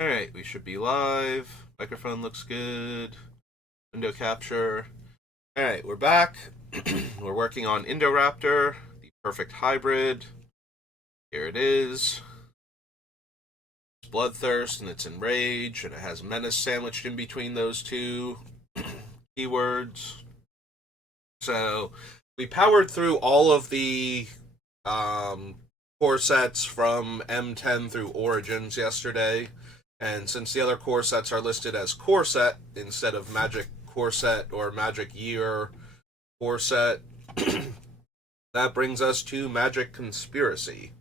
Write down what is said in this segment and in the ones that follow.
Alright, we should be live. Microphone looks good. Window capture. Alright, we're back. We're working on Indoraptor, the perfect hybrid. Here it is. It's bloodthirst and it's enrage, and it has menace sandwiched in between those two keywords. So we powered through all of the core sets from M10 through Origins yesterday. And since the other core sets are listed as core set instead of magic core set or magic year core set, that brings us to magic conspiracy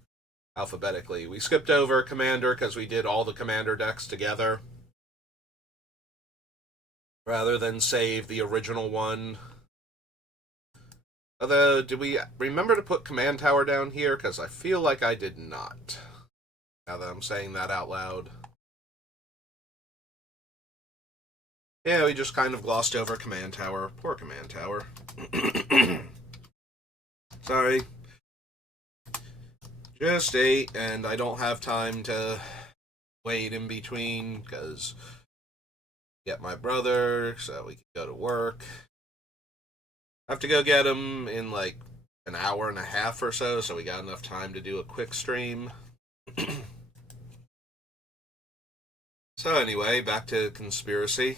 alphabetically. We skipped over commander because we did all the commander decks together rather than save the original one. Although, did we remember to put command tower down here? Because I feel like I did not. Now that I'm saying that out loud. Yeah, we just kind of glossed over command tower. Poor command tower. Sorry. Just ate, and I don't have time to wait in between because get my brother so we can go to work. I have to go get him in like an hour and a half or so we got enough time to do a quick stream. So anyway, back to conspiracy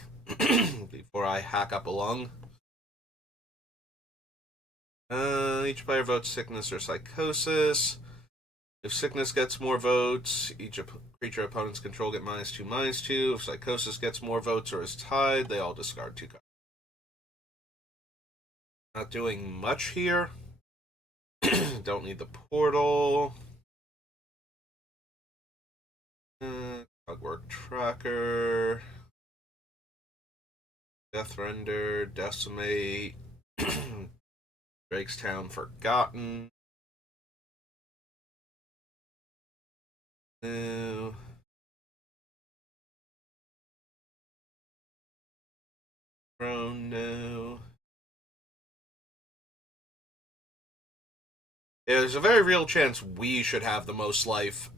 before I hack up a lung. Each player votes sickness or psychosis. If sickness gets more votes, each creature opponents control get -2/-2. If psychosis gets more votes or is tied, they all discard 2 cards. Not doing much here. Don't need the portal. Cogwork Tracker. Death Render. Decimate. Drakestown Forgotten. No. Throne, no. Yeah, there's a very real chance we should have the most life,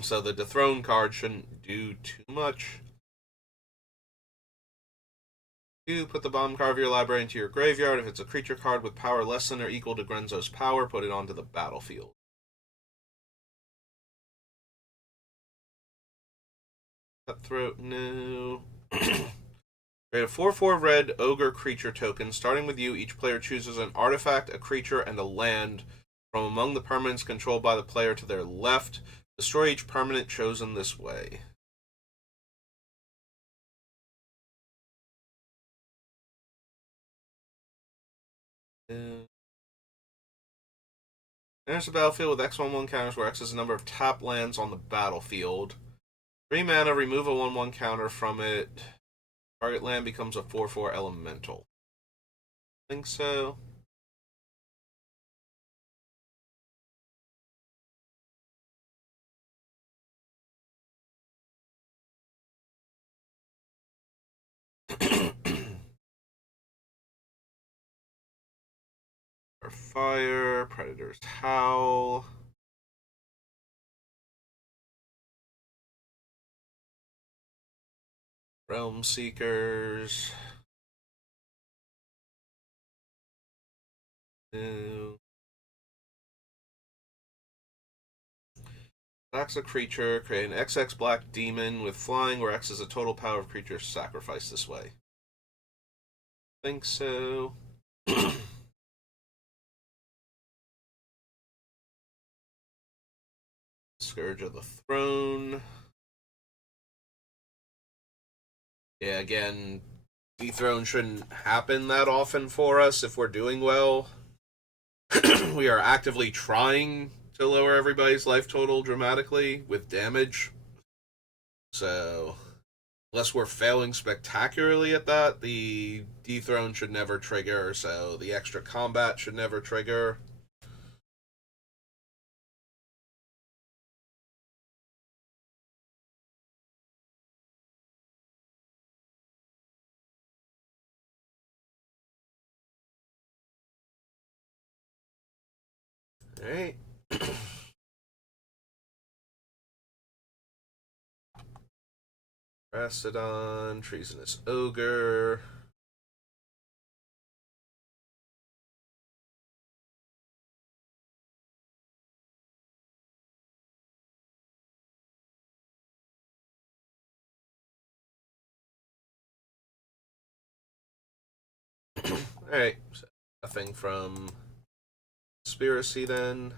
so the dethrone card shouldn't do too much. You put the bomb card of your library into your graveyard. If it's a creature card with power less than or equal to Grenzo's power, put it onto the battlefield. Cutthroat, no. Create a 4/4 red ogre creature token. Starting with you, each player chooses an artifact, a creature, and a land from among the permanents controlled by the player to their left. Destroy each permanent chosen this way. There's a battlefield with X/1/1 counters where X is the number of tap lands on the battlefield. 3 mana, remove a 1/1 counter from it. Target land becomes a 4/4 elemental. I think so. Fire, Predator's Howl. Realm Seekers. No. Attacks a creature, create an XX black demon with flying where X is the total power of creatures sacrificed this way. I think so. Scourge of the Throne. Yeah, again, dethrone shouldn't happen that often for us if we're doing well. We are actively trying to lower everybody's life total dramatically with damage. So, unless we're failing spectacularly at that, the dethrone should never trigger, so the extra combat should never trigger. Alright. Rhastodon, Treasonous Ogre. Alright, so nothing from Conspiracy then.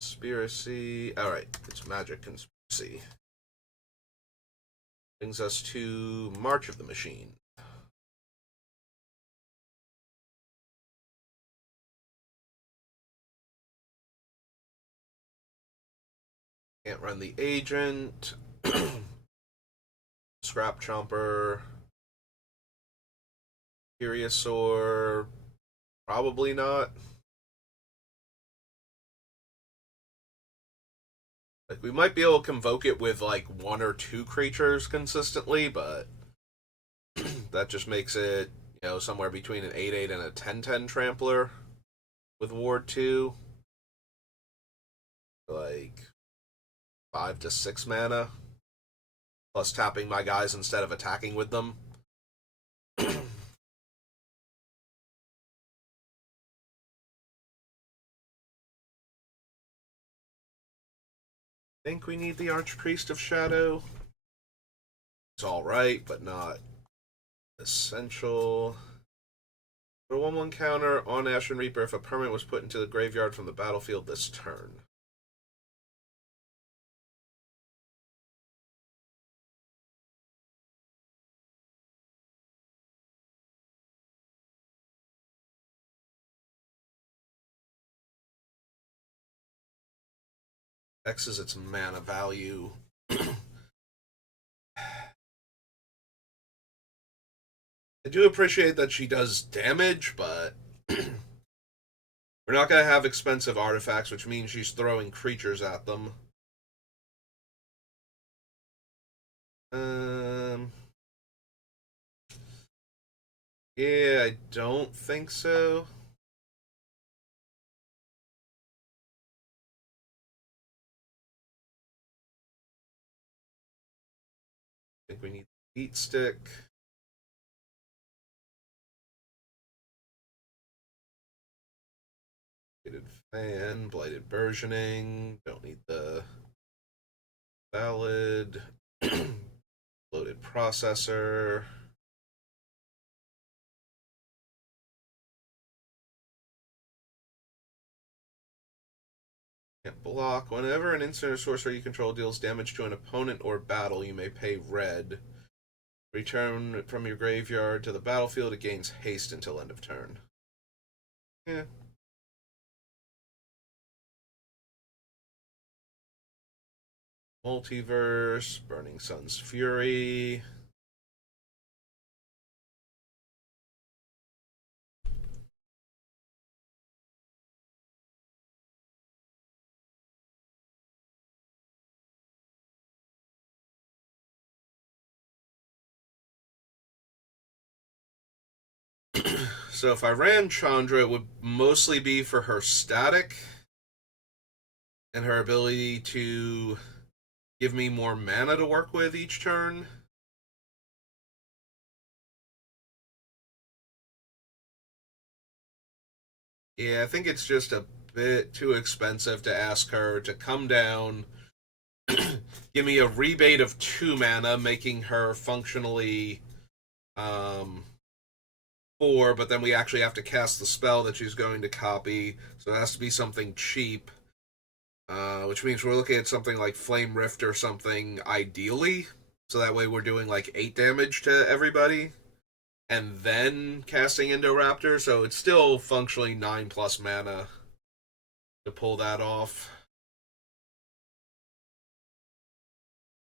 Conspiracy. Alright, it's Magic Conspiracy. Brings us to March of the Machine. Can't run the Agent. Scrap Chomper. Curiosaur. Probably not. Like, we might be able to convoke it with, like, one or two creatures consistently, but that just makes it, you know, somewhere between an 8/8 and a 10/10 Trampler with Ward 2. Like, 5 to 6 mana. Plus tapping my guys instead of attacking with them. Think we need the Archpriest of Shadow. It's alright, but not essential. For a 1/1 counter on Ashen Reaper if a permanent was put into the graveyard from the battlefield this turn. X is its mana value. I do appreciate that she does damage, but we're not going to have expensive artifacts, which means she's throwing creatures at them. Yeah, I don't think so. I think we need the Heat Stick. Blighted Fan, Blighted Burgeoning. Don't need the Valid. Loaded Processor. Can't block. Whenever an instant or sorcerer you control deals damage to an opponent or battle, you may pay red. Return from your graveyard to the battlefield. It gains haste until end of turn. Yeah. Multiverse, Burning Sun's Fury. So if I ran Chandra, it would mostly be for her static and her ability to give me more mana to work with each turn. Yeah, I think it's just a bit too expensive to ask her to come down, give me a rebate of 2 mana, making her functionally 4, but then we actually have to cast the spell that she's going to copy, so it has to be something cheap. Which means we're looking at something like Flame Rift or something, ideally. So that way we're doing like 8 damage to everybody. And then casting Indoraptor, so it's still functionally 9 plus mana to pull that off.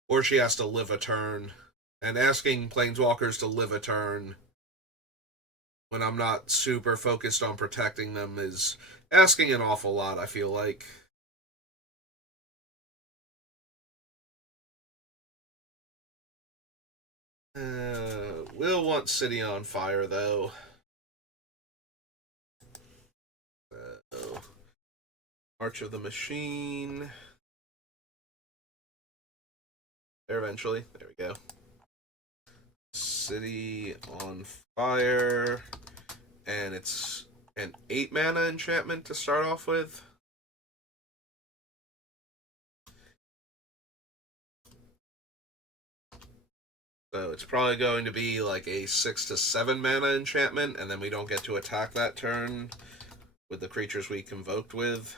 Or she has to live a turn. And asking Planeswalkers to live a turn when I'm not super focused on protecting them is asking an awful lot, I feel like. We'll want City on Fire, though. March of the Machine. there eventually. There we go. City on Fire. And it's an 8 mana enchantment to start off with. So it's probably going to be like a 6 to 7 mana enchantment, and then we don't get to attack that turn with the creatures we convoked with.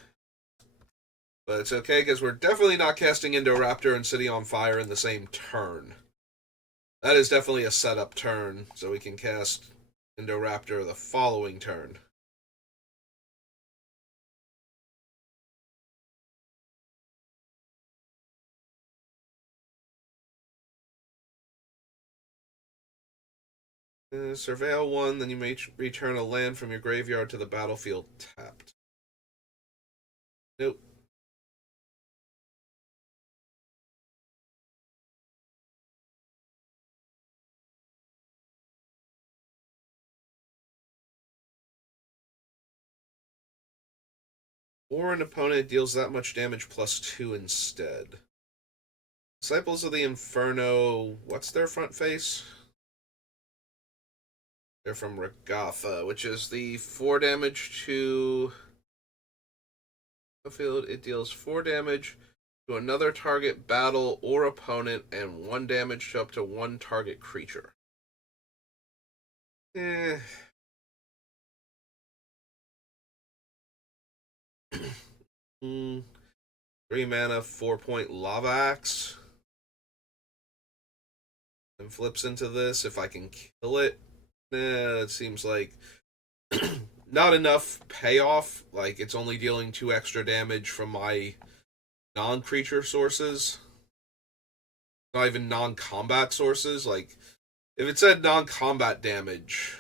But it's okay, because we're definitely not casting Indoraptor and City on Fire in the same turn. That is definitely a setup turn, so we can cast Indoraptor the following turn. Surveil 1, then you may return a land from your graveyard to the battlefield tapped. Nope. Or an opponent deals that much damage +2 instead. Disciples of the Inferno, what's their front face? They're from Regatha, which is the 4 damage to the field. It deals 4 damage to another target battle or opponent and 1 damage to up to 1 target creature. Eh. 3 mana, 4-point Lava Axe. And flips into this. If I can kill it, it seems like not enough payoff. Like, it's only dealing 2 extra damage from my non-creature sources. Not even non-combat sources. Like, if it said non-combat damage,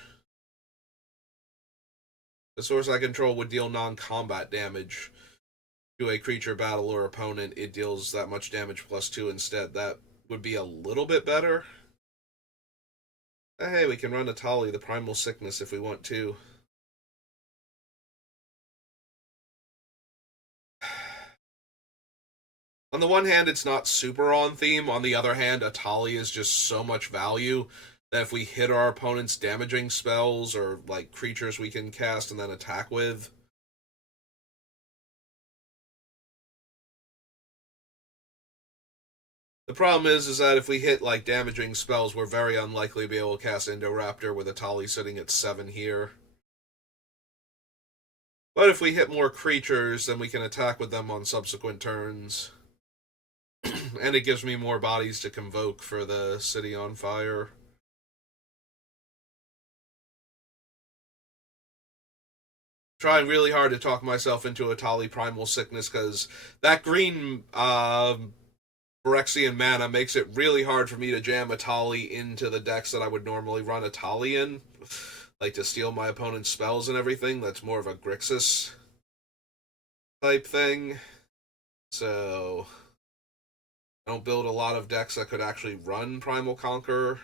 the source I control would deal non-combat damage to a creature, battle, or opponent. It deals that much damage +2 instead. That would be a little bit better. Hey, we can run Atali, the Primal Sickness, if we want to. On the one hand, it's not super on theme. On the other hand, Atali is just so much value that if we hit our opponent's damaging spells or like creatures we can cast and then attack with. The problem is that if we hit like damaging spells, we're very unlikely to be able to cast Indoraptor with Atali sitting at 7 here. But if we hit more creatures, then we can attack with them on subsequent turns. And it gives me more bodies to convoke for the City on Fire. Trying really hard to talk myself into Atali Primal Sickness, because that green Phyrexian mana makes it really hard for me to jam Atali into the decks that I would normally run Atali in. Like to steal my opponent's spells and everything. That's more of a Grixis type thing. So I don't build a lot of decks that could actually run Primal Conqueror.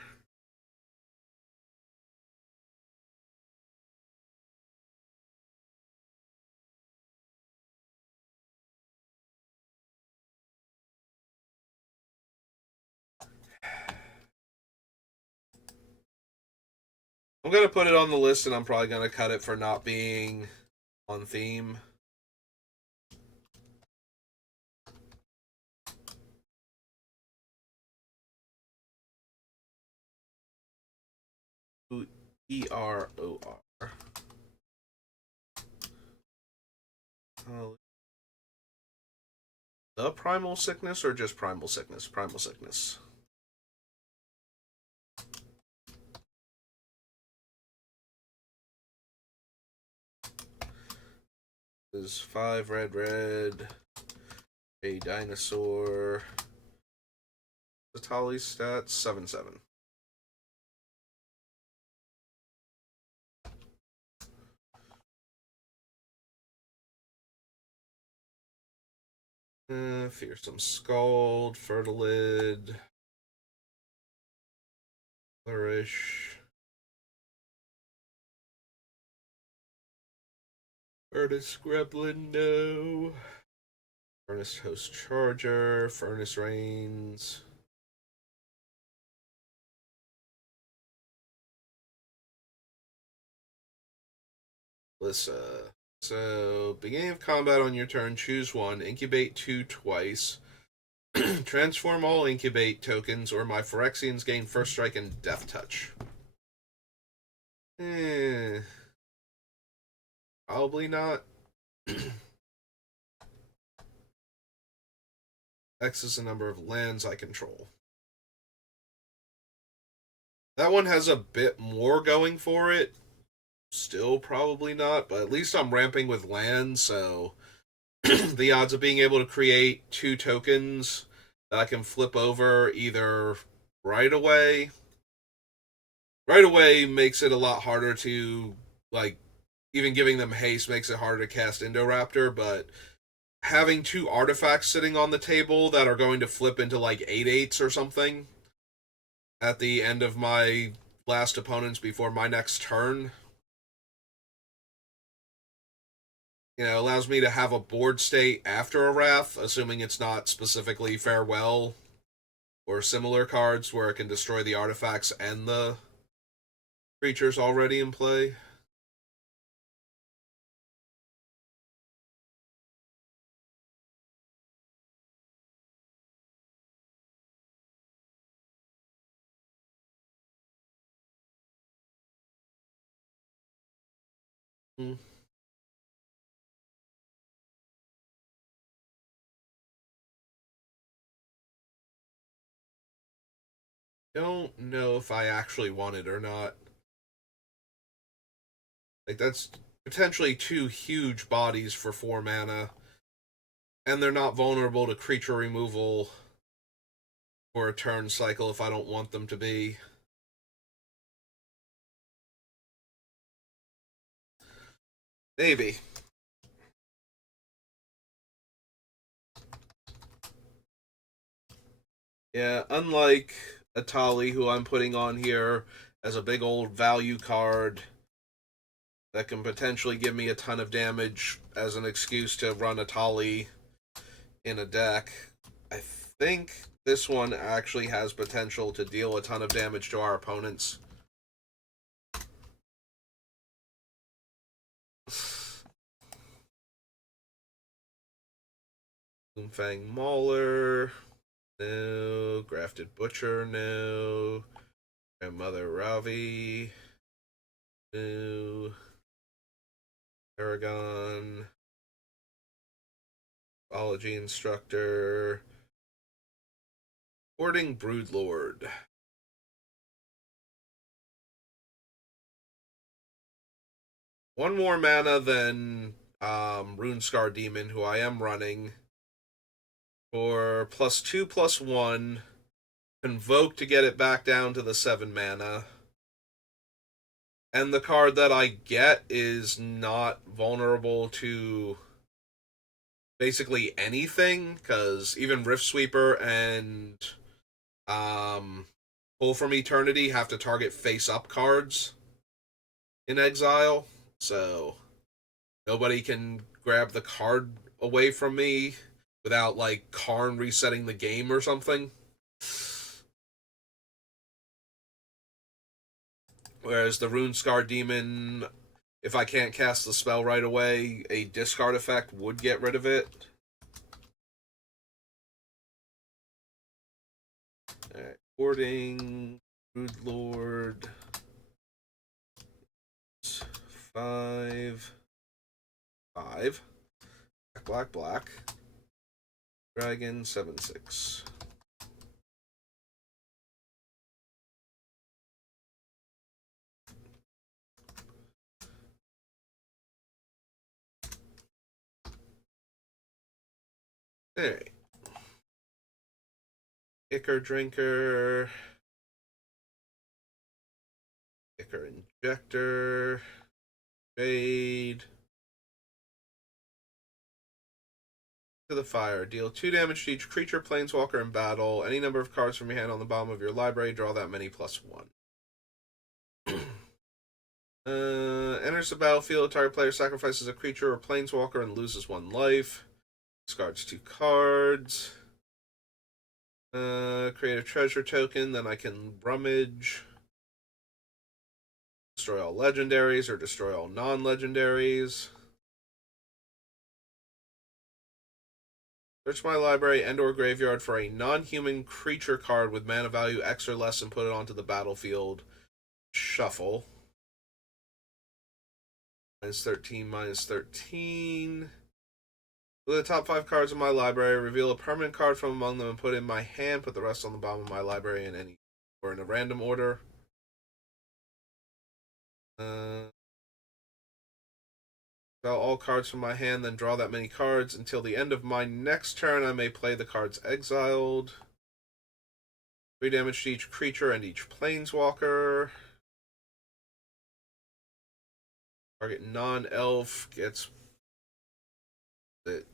I'm going to put it on the list, and I'm probably going to cut it for not being on theme. EROR. The Primal Sickness or just Primal Sickness? Primal Sickness. This is 5 red, a dinosaur. Atali's stats 7/7. Fearsome Scald, Fertilid, Flourish, Furnace Gremlin, no. Furnace Host Charger, Furnace Rains. Alyssa. So, beginning of combat on your turn, choose one, incubate two twice, transform all incubate tokens, or my Phyrexians gain first strike and death touch. Probably not. X is the number of lands I control. That one has a bit more going for it. Still probably not, but at least I'm ramping with lands, so the odds of being able to create two tokens that I can flip over either right away. Right away makes it a lot harder to, like, even giving them haste makes it harder to cast Indoraptor, but having two artifacts sitting on the table that are going to flip into like 8/8s or something at the end of my last opponents before my next turn, allows me to have a board state after a Wrath, assuming it's not specifically Farewell or similar cards where it can destroy the artifacts and the creatures already in play. Hmm. Don't know if I actually want it or not. Like, that's potentially two huge bodies for 4 mana, and they're not vulnerable to creature removal for a turn cycle if I don't want them to be. Maybe. Yeah, unlike Atali, who I'm putting on here as a big old value card that can potentially give me a ton of damage as an excuse to run Atali in a deck, I think this one actually has potential to deal a ton of damage to our opponents. Boomfang Mauler, no. Grafted Butcher, no. Grandmother Ravi, no. Paragon, biology instructor, Hoarding Broodlord. One more mana than Runescar Demon, who I am running, for +2/+1. Convoke to get it back down to the 7 mana. And the card that I get is not vulnerable to basically anything, because even Rift Sweeper and Pull from Eternity have to target face-up cards in Exile, so nobody can grab the card away from me without, like, Karn resetting the game or something. Whereas the Runescar Demon, if I can't cast the spell right away, a discard effect would get rid of it. Alright, Hoarding, Broodlord, 5, 5, black, black, Dragon, 7/6. Alright. Ichor Drinker, Ichor Injector, Fade. To the fire. Deal 2 damage to each creature, planeswalker in battle. Any number of cards from your hand on the bottom of your library, draw that many +1. Enters the battlefield. Target player sacrifices a creature or planeswalker and loses 1 life. Discards 2 cards. Create a treasure token, then I can rummage. Destroy all legendaries or destroy all non-legendaries. Search my library and or graveyard for a non-human creature card with mana value X or less and put it onto the battlefield. Shuffle. -13, -13. With the top 5 cards in my library, reveal a permanent card from among them and put it in my hand. Put the rest on the bottom of my library in any or in a random order. Draw all cards from my hand, then draw that many cards. Until the end of my next turn, I may play the cards exiled. 3 damage to each creature and each planeswalker. Target non-elf gets...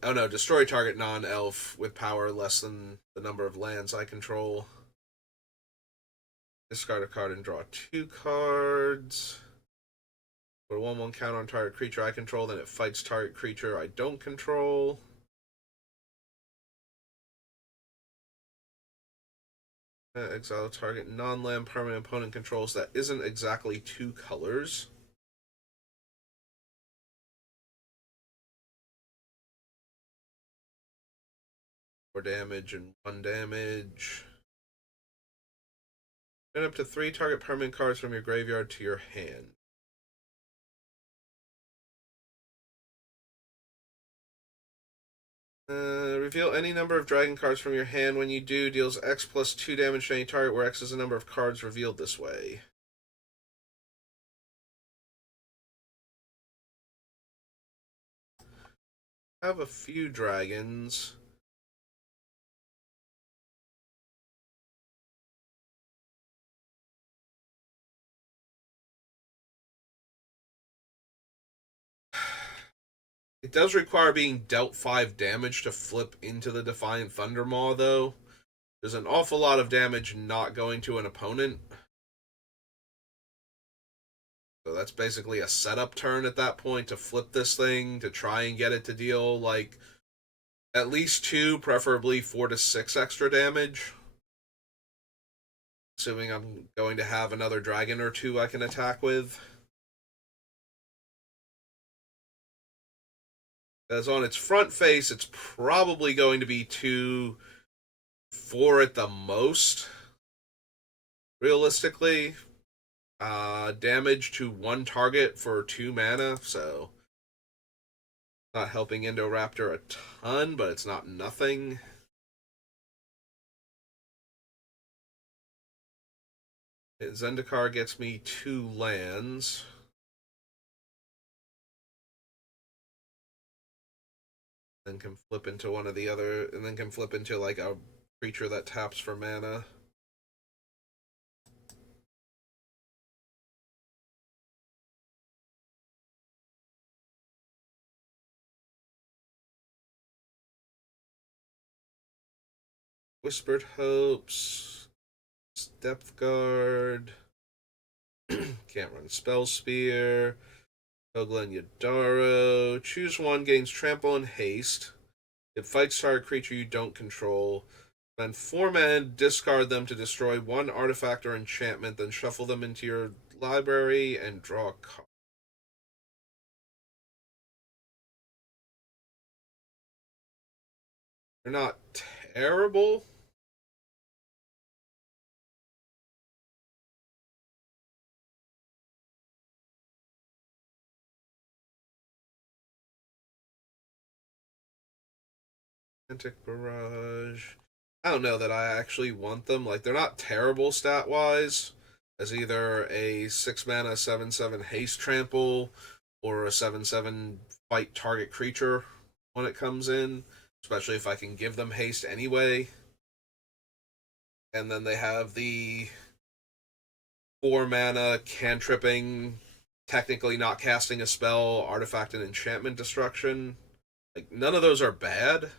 Oh no, destroy target non-elf with power less than the number of lands I control. Discard a card and draw 2 cards. Put a 1/1 counter on target creature I control, then it fights target creature I don't control. Exile target non-land permanent opponent controls that isn't exactly 2 colors. Four damage and 1 damage. Turn up to 3 target permanent cards from your graveyard to your hand. Reveal any number of dragon cards from your hand. When you do, deals X plus 2 damage to any target, where X is the number of cards revealed this way. I have a few dragons. It does require being dealt 5 damage to flip into the Defiant Thundermaw, though. There's an awful lot of damage not going to an opponent. So that's basically a setup turn at that point to flip this thing, to try and get it to deal, like, at least 2, preferably 4 to 6 extra damage. Assuming I'm going to have another dragon or 2 I can attack with. As on its front face, it's probably going to be 2, 4 at the most. Realistically, damage to 1 target for 2 mana, so not helping Indoraptor a ton, but it's not nothing. Zendikar gets me 2 lands. Then can flip into one of the other, and then can flip into like a creature that taps for mana. Whispered Hopes, Depth Guard, can't run Spell Spear, Oglen Yadaro. Choose 1, gains Trample and Haste. It fights target creature you don't control. Spend 4 mana, discard them to destroy 1 artifact or enchantment, then shuffle them into your library and draw a card. They're not terrible. Atlantic Barrage. I don't know that I actually want them. Like, they're not terrible stat wise, as either a 6 mana 7/7 haste trample or a 7/7 fight target creature when it comes in, especially if I can give them haste anyway. And then they have the 4 mana cantripping, technically not casting a spell, artifact and enchantment destruction. Like, none of those are bad.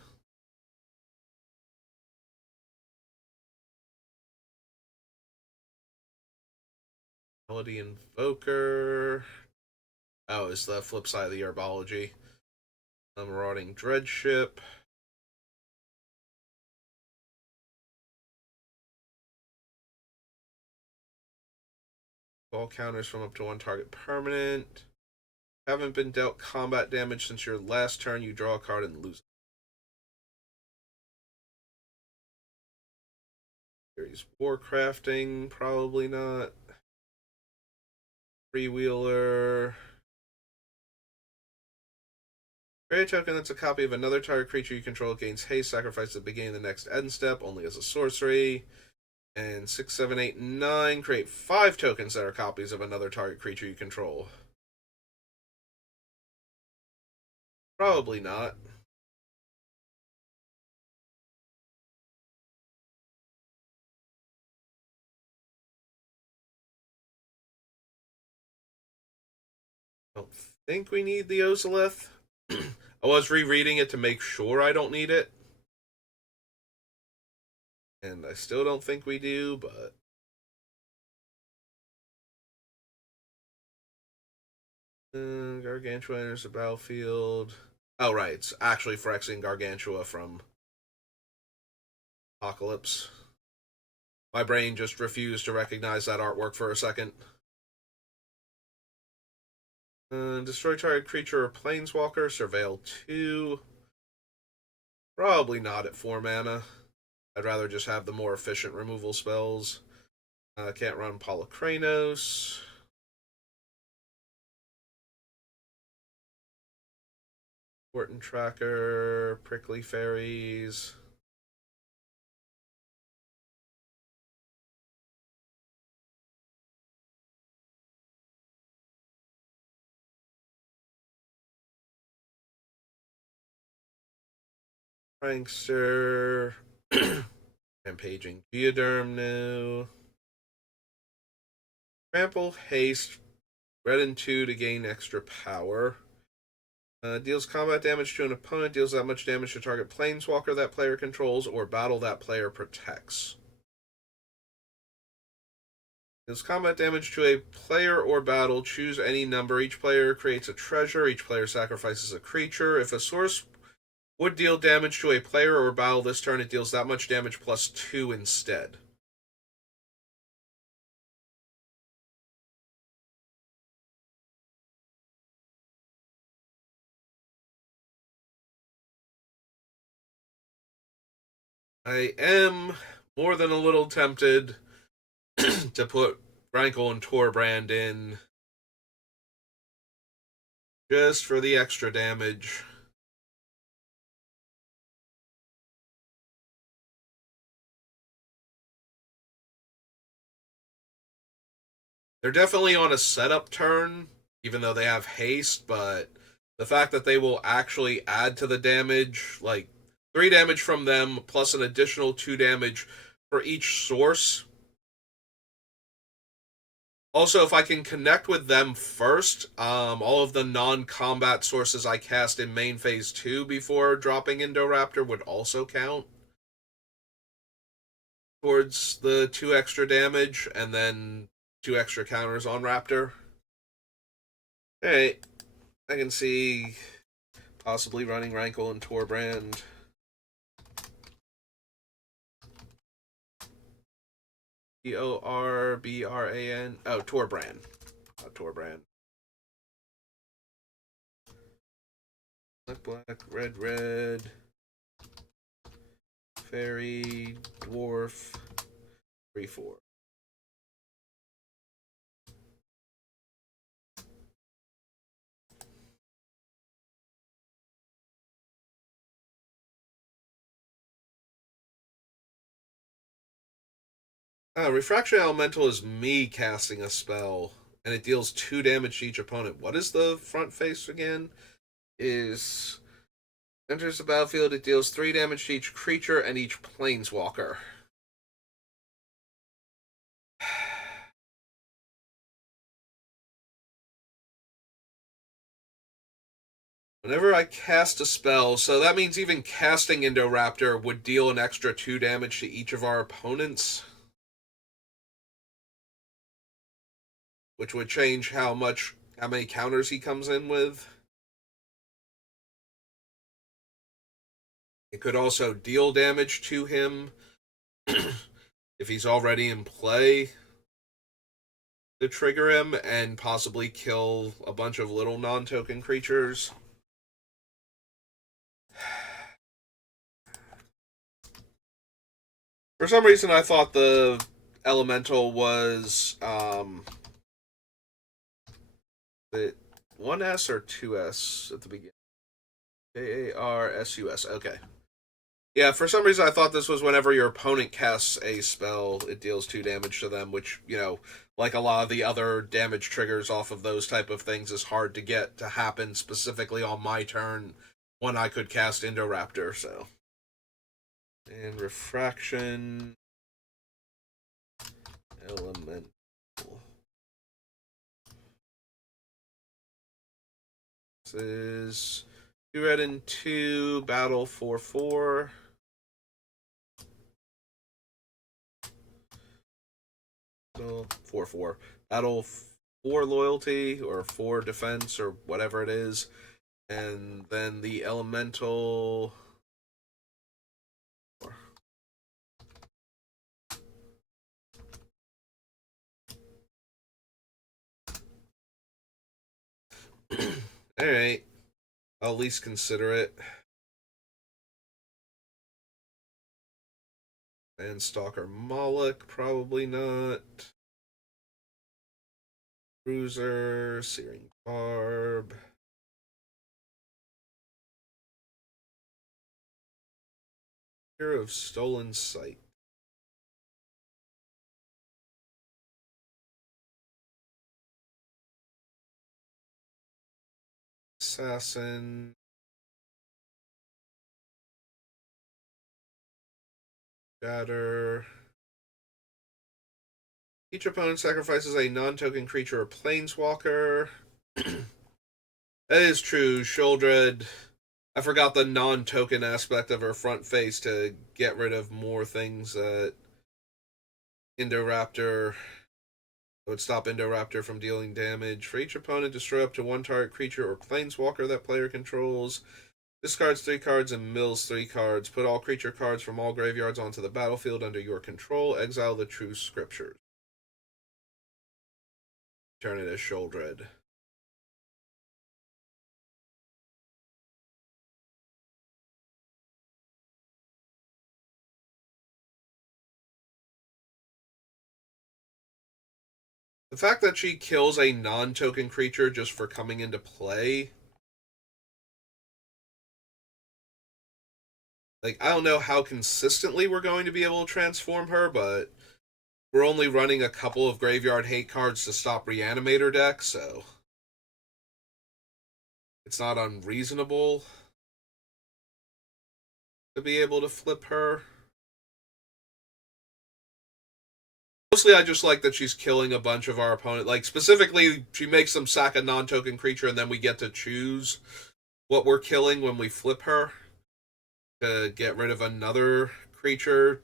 Melody Invoker. Oh, it's the flip side of the herbology. Marauding Dreadship. All counters from up to one target permanent. Haven't been dealt combat damage since your last turn. You draw a card and lose. Series Warcrafting, probably not. Freewheeler. Create a token that's a copy of another target creature you control, gains haste, sacrifice at the beginning of the next end step, only as a sorcery. And 6, 7, 8, 9. Create 5 tokens that are copies of another target creature you control. Probably not. I don't think we need the Ozolith. I was rereading it to make sure I don't need it. And I still don't think we do, but... Gargantua enters the battlefield. Oh, right. It's actually Phyrexian Gargantua from Apocalypse. My brain just refused to recognize that artwork for a second. Destroy target creature or planeswalker. Surveil 2. Probably not at 4 mana. I'd rather just have the more efficient removal spells. Can't run Polykranos. Fortin Tracker, Prickly Fairies. Prankster. Rampaging Geoderm new. Trample, Haste, Red and 2 to gain extra power. Deals combat damage to an opponent, deals that much damage to target planeswalker that player controls or battle that player protects. Deals combat damage to a player or battle, choose any number. Each player creates a treasure, each player sacrifices a creature. If a source would deal damage to a player or battle this turn, it deals that much damage plus 2 instead. I am more than a little tempted to put Rankle and Torbrand in just for the extra damage. They're definitely on a setup turn, even though they have haste, but the fact that they will actually add to the damage, like 3 damage from them plus an additional 2 damage for each source. Also, if I can connect with them first, all of the non-combat sources I cast in main phase 2 before dropping Indoraptor would also count towards the 2 extra damage, and then 2 extra counters on Raptor. Alright, I can see possibly running Rankle and Torbrand. Torbran. Oh, Torbrand. Not Torbrand. Black, red. Fairy, dwarf, 3/4. Refraction Elemental is me casting a spell, and it deals 2 damage to each opponent. What is the front face again? Is enters the battlefield, it deals 3 damage to each creature and each planeswalker. Whenever I cast a spell, so that means even casting Indoraptor would deal an extra 2 damage to each of our opponents, which would change how many counters he comes in with. It could also deal damage to him if he's already in play. to trigger him and possibly kill a bunch of little non-token creatures. For some reason, I thought the elemental was it 1S or 2S at the beginning. Karsus. Okay. Yeah, for some reason I thought this was whenever your opponent casts a spell, it deals 2 damage to them, which, like a lot of the other damage triggers off of those type of things is hard to get to happen specifically on my turn when I could cast Indoraptor, so. And Refraction Elemental. This is 2 red and 2, battle 4/4. So 4/4. Battle 4 loyalty or 4 defense or whatever it is. And then the elemental. Alright. I'll at least consider it. And Stalker Moloch, probably not. Bruiser, Searing Barb. Fear of Stolen Sight. Assassin. Shatter. Each opponent sacrifices a non-token creature or planeswalker. That is true. Sheoldred. I forgot the non-token aspect of her front face to get rid of more things that Indoraptor would stop Indoraptor from dealing damage. For each opponent, destroy up to 1 target creature or planeswalker that player controls. Discards 3 cards and mills 3 cards. Put all creature cards from all graveyards onto the battlefield under your control. Exile the True Scriptures. Turn it as Sheoldred. The fact that she kills a non-token creature just for coming into play, like, I don't know how consistently we're going to be able to transform her, but we're only running a couple of Graveyard Hate cards to stop Reanimator decks, so it's not unreasonable to be able to flip her. Mostly, I just like that she's killing a bunch of our opponent. Like, specifically, she makes them sack a non-token creature, and then we get to choose what we're killing when we flip her to get rid of another creature.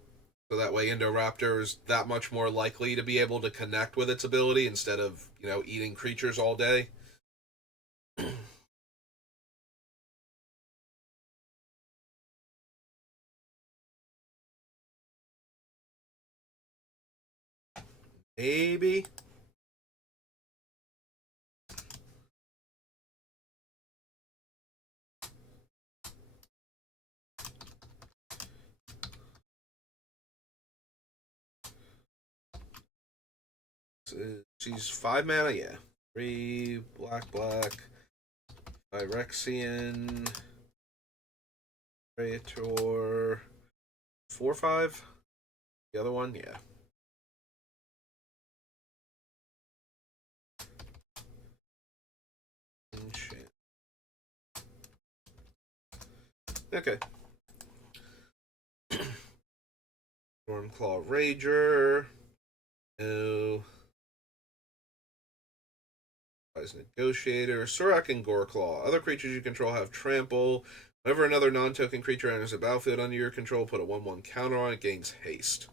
So that way, Indoraptor is that much more likely to be able to connect with its ability instead of, eating creatures all day. Maybe. She's 5 mana, yeah. 3 black, Phyrexian, Praetor, 4/5. The other one, yeah. Enchant. Okay. Stormclaw Rager. No. Negotiator, Surak, and Goreclaw. Other creatures you control have trample. Whenever another non-token creature enters the battlefield under your control, put a 1/1 counter on it, gains haste.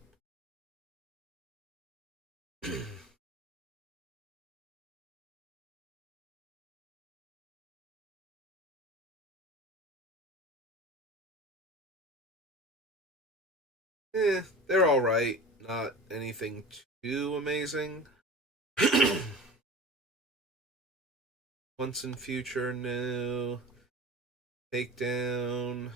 They're alright. Not anything too amazing. Once in future, no. Takedown.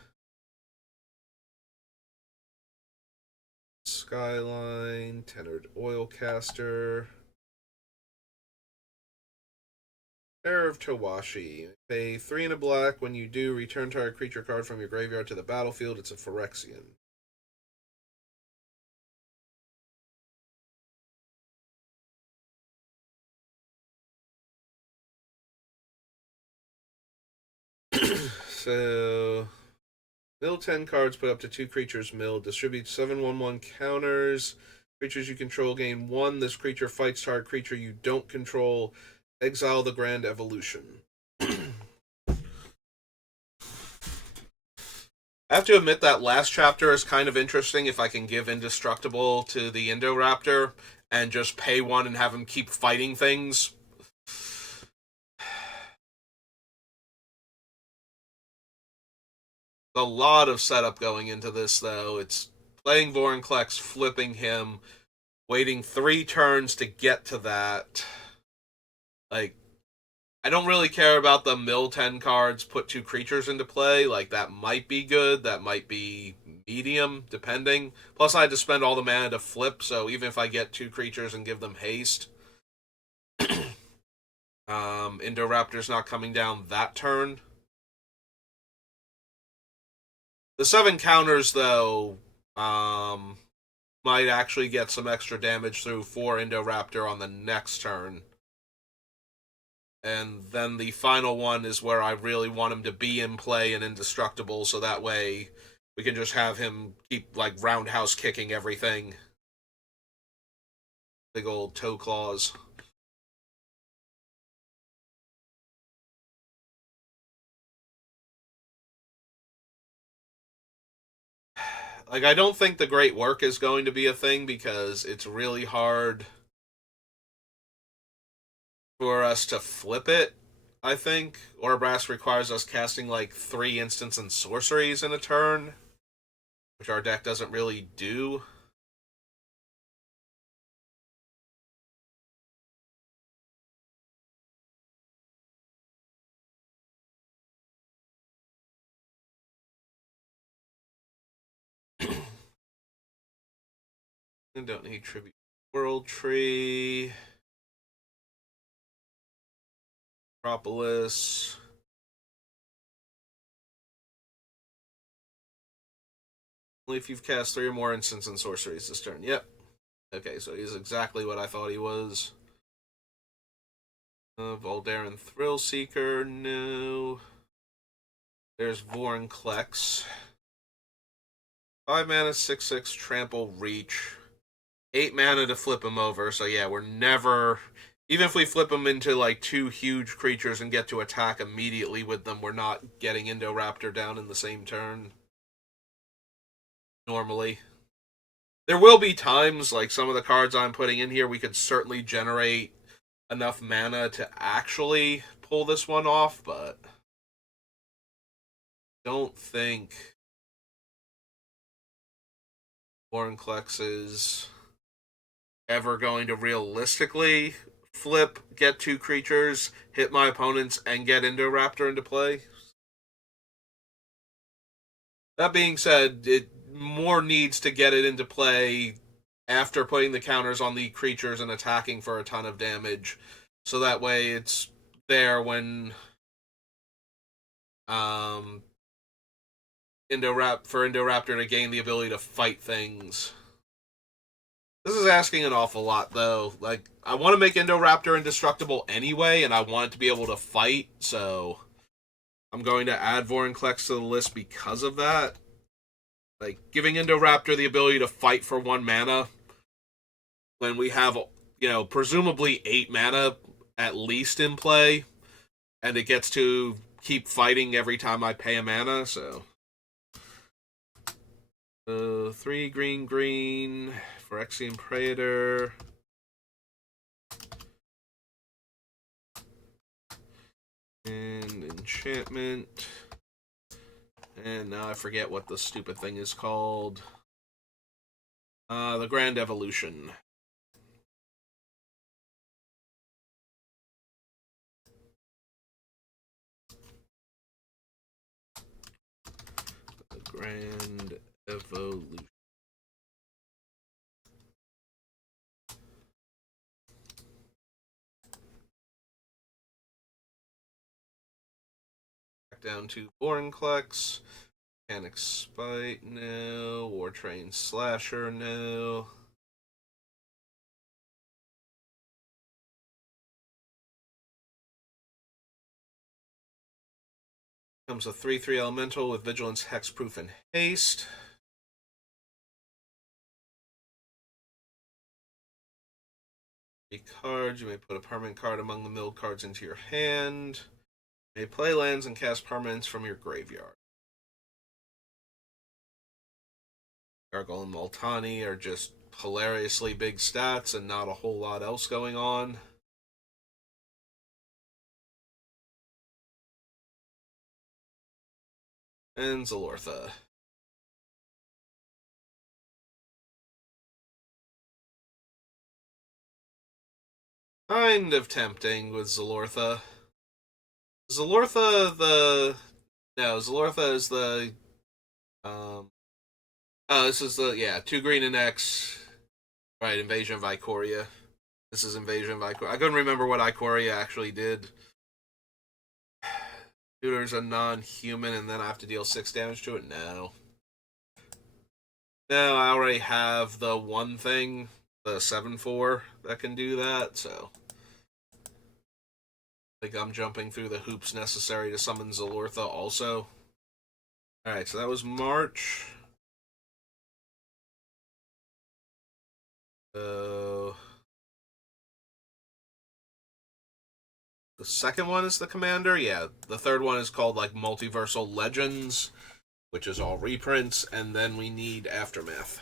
Skyline. Tenured Oilcaster. Heir of Tawashi. Pay 3 and a black. When you do, return target creature card from your graveyard to the battlefield. It's a Phyrexian. So, mill 10 cards, put up to 2 creatures milled. Distribute 7/1/1 counters. Creatures you control gain 1. This creature fights target creature you don't control. Exile the Grand Evolution. I have to admit that last chapter is kind of interesting if I can give Indestructible to the Indoraptor and just pay 1 and have him keep fighting things. A lot of setup going into this, though. It's playing Vorinclex, flipping him, waiting 3 turns to get to that. Like, I don't really care about the mill 10 cards, put 2 creatures into play. Like, that might be good, that might be medium, depending. Plus, I had to spend all the mana to flip, so even if I get 2 creatures and give them haste, Indoraptor's not coming down that turn. The 7 counters, though, might actually get some extra damage through 4 Indoraptor on the next turn. And then the final one is where I really want him to be in play and indestructible, so that way we can just have him keep, like, roundhouse kicking everything. Big old toe claws. Like, I don't think the great work is going to be a thing because it's really hard for us to flip it, I think. Orbrass requires us casting like 3 instants and sorceries in a turn, which our deck doesn't really do. I don't need Tribute World Tree. Metropolis. Only if you've cast 3 or more instants and sorceries this turn. Yep. Okay, so he's exactly what I thought he was. Voldaren Thrillseeker, no. There's Vorinclex. 5 mana, 6/6, Trample, Reach. 8 mana to flip him over, so yeah, we're never... Even if we flip him into, like, 2 huge creatures and get to attack immediately with them, we're not getting Indoraptor down in the same turn. Normally. There will be times, like some of the cards I'm putting in here, we could certainly generate enough mana to actually pull this one off, but don't think Vorinclex is ever going to realistically flip, get 2 creatures, hit my opponents, and get Indoraptor into play. That being said, it more needs to get it into play after putting the counters on the creatures and attacking for a ton of damage, so that way it's there when Indoraptor to gain the ability to fight things. This is asking an awful lot, though. Like, I want to make Indoraptor indestructible anyway, and I want it to be able to fight, so I'm going to add Vorinclex to the list because of that. Like, giving Indoraptor the ability to fight for 1 mana when we have, presumably 8 mana at least in play, and it gets to keep fighting every time I pay a mana, so... 3 green, Phyrexian Praetor. And enchantment. And now I forget what the stupid thing is called. The Grand Evolution. Grand Evolution. Back down to Vorinclex. Mechanic Spite, no. War Train Slasher, no. Comes a 3/3 elemental with vigilance, hexproof, and haste. Cards. You may put a permanent card among the milled cards into your hand. You may play lands and cast permanents from your graveyard. Gargoyle and Multani are just hilariously big stats and not a whole lot else going on. And Zalortha. Kind of tempting with Zalortha. Zalortha is the this is the 2 green and X. Right, Invasion of Ikoria. This is Invasion of Ikoria. I couldn't remember what Ikoria actually did. Tutor's a non-human and then I have to deal 6 damage to it? No. No, I already have the one thing, the 7/4, that can do that, so I think I'm jumping through the hoops necessary to summon Zalortha also. Alright, so that was March. So the second one is the commander. Yeah, the third one is called like Multiversal Legends, which is all reprints, and then we need Aftermath.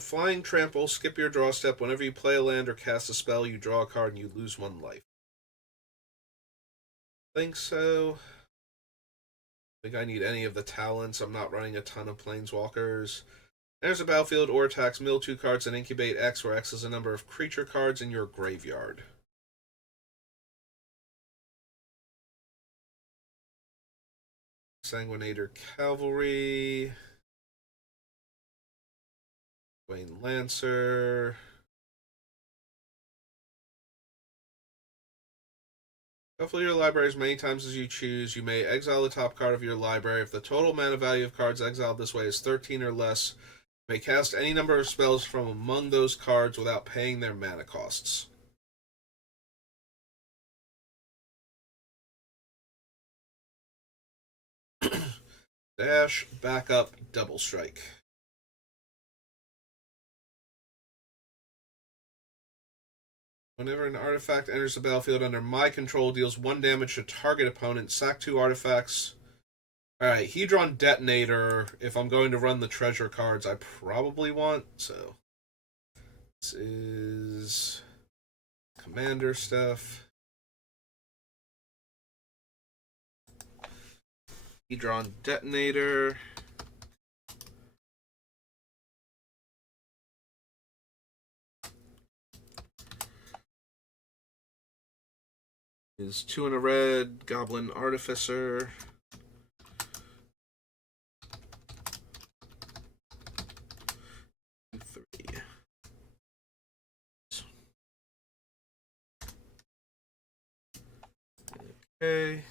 Flying Trample, skip your draw step. Whenever you play a land or cast a spell, you draw a card and you lose 1 life. Think so. I think I need any of the talents. I'm not running a ton of Planeswalkers. There's a battlefield or attacks, mill 2 cards and incubate X, where X is a number of creature cards in your graveyard. Sanguinator Cavalry. Dwayne Lancer. Shuffle your library as many times as you choose. You may exile the top card of your library. If the total mana value of cards exiled this way is 13 or less, you may cast any number of spells from among those cards without paying their mana costs. Dash, backup, double strike. Whenever an artifact enters the battlefield under my control, deals 1 damage to target opponent, sack 2 artifacts. Alright, Hedron Detonator, if I'm going to run the treasure cards, I probably want, so. This is commander stuff. Hedron Detonator. Is 2 and a red, Goblin Artificer. Okay.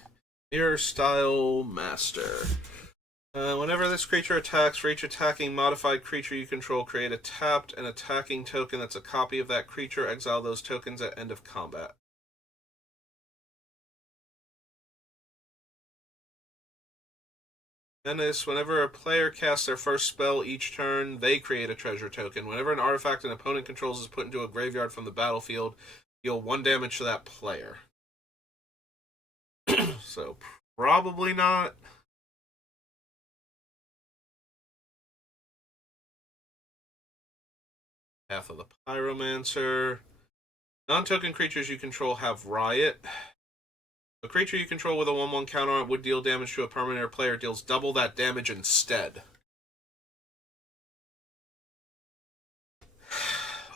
Mirror Style Master. Whenever this creature attacks, for each attacking modified creature you control, create a tapped and attacking token that's a copy of that creature. Exile those tokens at end of combat. Menace, whenever a player casts their first spell each turn, they create a treasure token. Whenever an artifact an opponent controls is put into a graveyard from the battlefield, deal 1 damage to that player. So, probably not. Path of the Pyromancer. Non-token creatures you control have Riot. A creature you control with a 1/1 counter on it would deal damage to a permanent or player deals double that damage instead.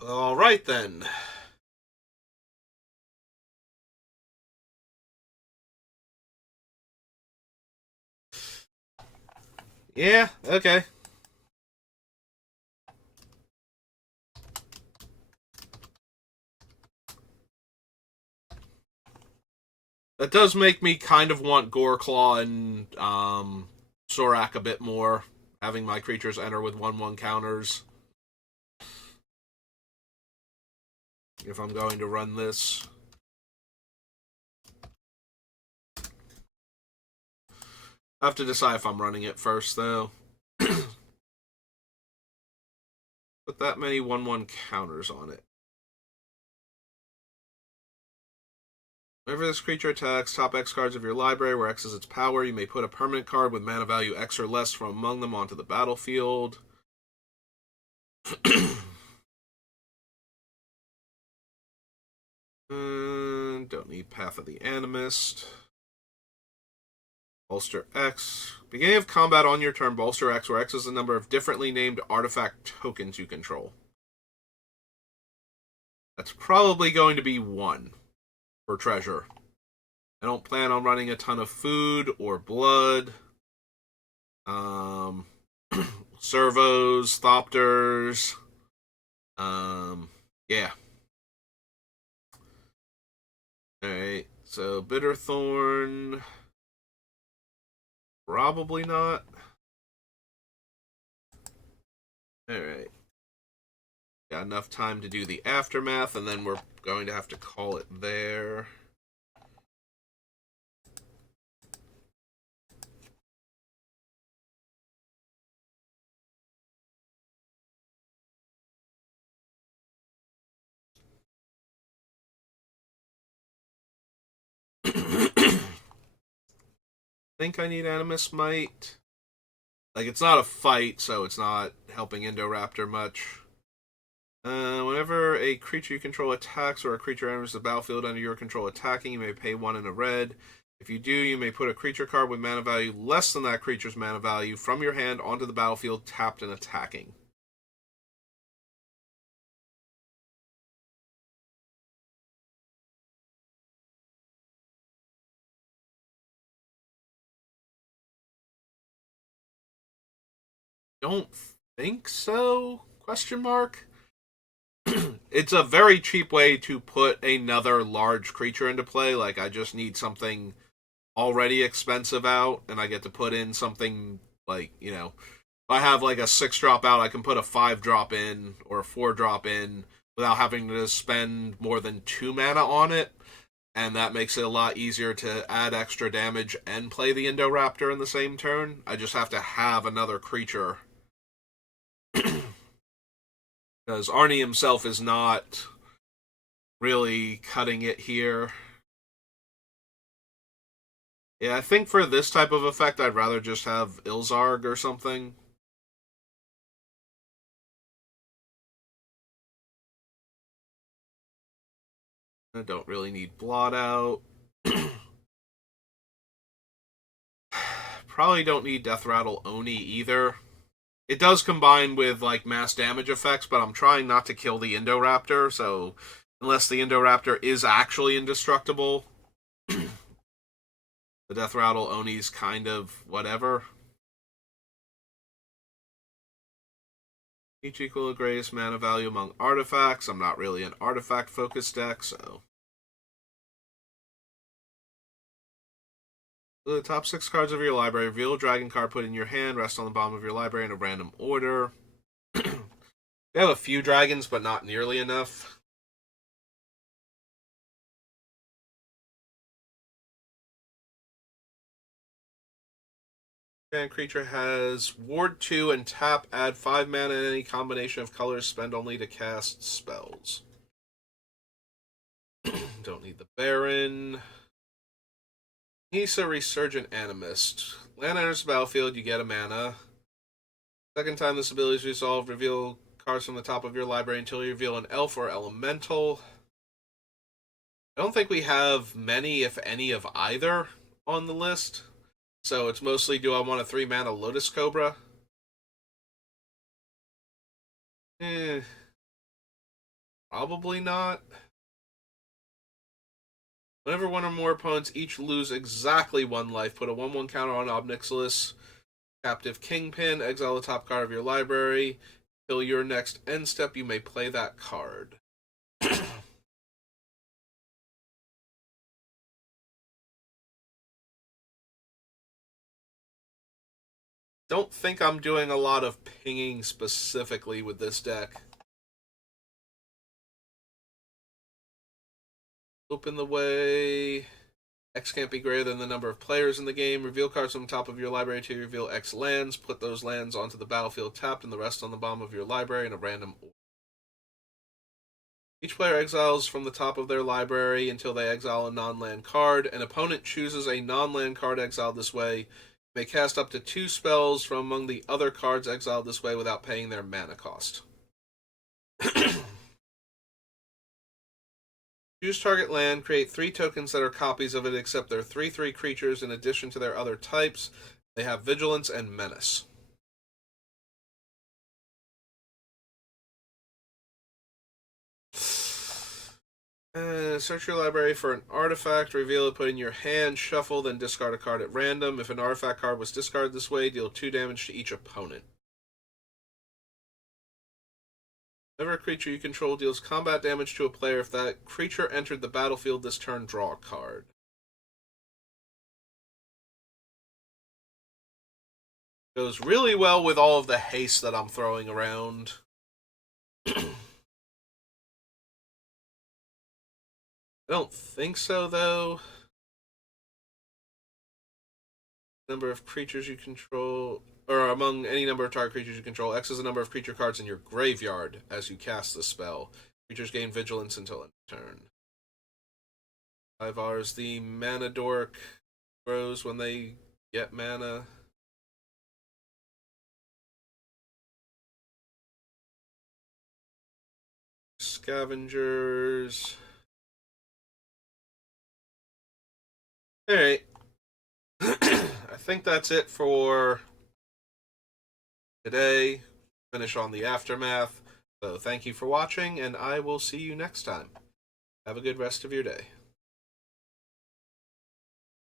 Alright then. Yeah, okay. That does make me kind of want Goreclaw and Sorak a bit more, having my creatures enter with 1/1 counters. If I'm going to run this. I have to decide if I'm running it first, though. Put that many 1/1 counters on it. Whenever this creature attacks, top X cards of your library, where X is its power, you may put a permanent card with mana value X or less from among them onto the battlefield. Don't need Path of the Animist. Bolster X. Beginning of combat on your turn, bolster X, where X is the number of differently named artifact tokens you control. That's probably going to be 1 for treasure. I don't plan on running a ton of food or blood. Servos, Thopters. Yeah. Alright, so Bitterthorn. Probably not. Alright. Got enough time to do the aftermath, and then we're going to have to call it there. Think I need Animus Might. Like, it's not a fight, so it's not helping Indoraptor much. Whenever a creature you control attacks or a creature enters the battlefield under your control attacking, you may pay 1 in a red. If you do, you may put a creature card with mana value less than that creature's mana value from your hand onto the battlefield, tapped and attacking. Don't think so? Question mark. It's a very cheap way to put another large creature into play. Like, I just need something already expensive out, and I get to put in something like, if I have like a 6-drop out, I can put a 5-drop in or a 4-drop in without having to spend more than 2 mana on it. And that makes it a lot easier to add extra damage and play the Indoraptor in the same turn. I just have to have another creature. Because Arnie himself is not really cutting it here. Yeah, I think for this type of effect, I'd rather just have Ilzarg or something. I don't really need Blot Out. Probably don't need Death Rattle Oni either. It does combine with like mass damage effects, but I'm trying not to kill the Indoraptor, so unless the Indoraptor is actually indestructible, the Death Rattle Oni's kind of whatever. Each equal to greatest mana value among artifacts. I'm not really an artifact focused deck, so. The top 6 cards of your library. Reveal a dragon card, put in your hand, rest on the bottom of your library in a random order. We have a few dragons, but not nearly enough. And creature has Ward 2 and tap, add 5 mana in any combination of colors, spend only to cast spells. Don't need the Baron. He's a Resurgent Animist. Land enters the battlefield, you get a mana. Second time this ability is resolved, reveal cards from the top of your library until you reveal an elf or elemental. I don't think we have many, if any, of either on the list. So it's mostly, do I want a 3-mana Lotus Cobra? Probably not. Whenever one or more opponents each lose exactly 1 life, put a 1/1 counter on Obnixilis. Captive Kingpin, exile the top card of your library. Till your next end step, you may play that card. Don't think I'm doing a lot of pinging specifically with this deck. Open the way. X can't be greater than the number of players in the game. Reveal cards from the top of your library to reveal X lands. Put those lands onto the battlefield tapped and the rest on the bottom of your library in a random order. Each player exiles from the top of their library until they exile a non-land card. An opponent chooses a non-land card exiled this way. May cast up to 2 spells from among the other cards exiled this way without paying their mana cost. Choose target land, create 3 tokens that are copies of it except they're 3/3 creatures in addition to their other types. They have Vigilance and Menace. Search your library for an artifact, reveal it, put in your hand, shuffle, then discard a card at random. If an artifact card was discarded this way, deal 2 damage to each opponent. Whenever a creature you control deals combat damage to a player, if that creature entered the battlefield this turn, draw a card. Goes really well with all of the haste that I'm throwing around. I don't think so, though. Number of creatures you control, or among any number of target creatures you control. X is the number of creature cards in your graveyard as you cast the spell. Creatures gain vigilance until end turn. 5 R's. The mana dork grows when they get mana. Scavengers. Alright. I think that's it for today. Finish on the aftermath. So thank you for watching, and I will see you next time. Have a good rest of your day.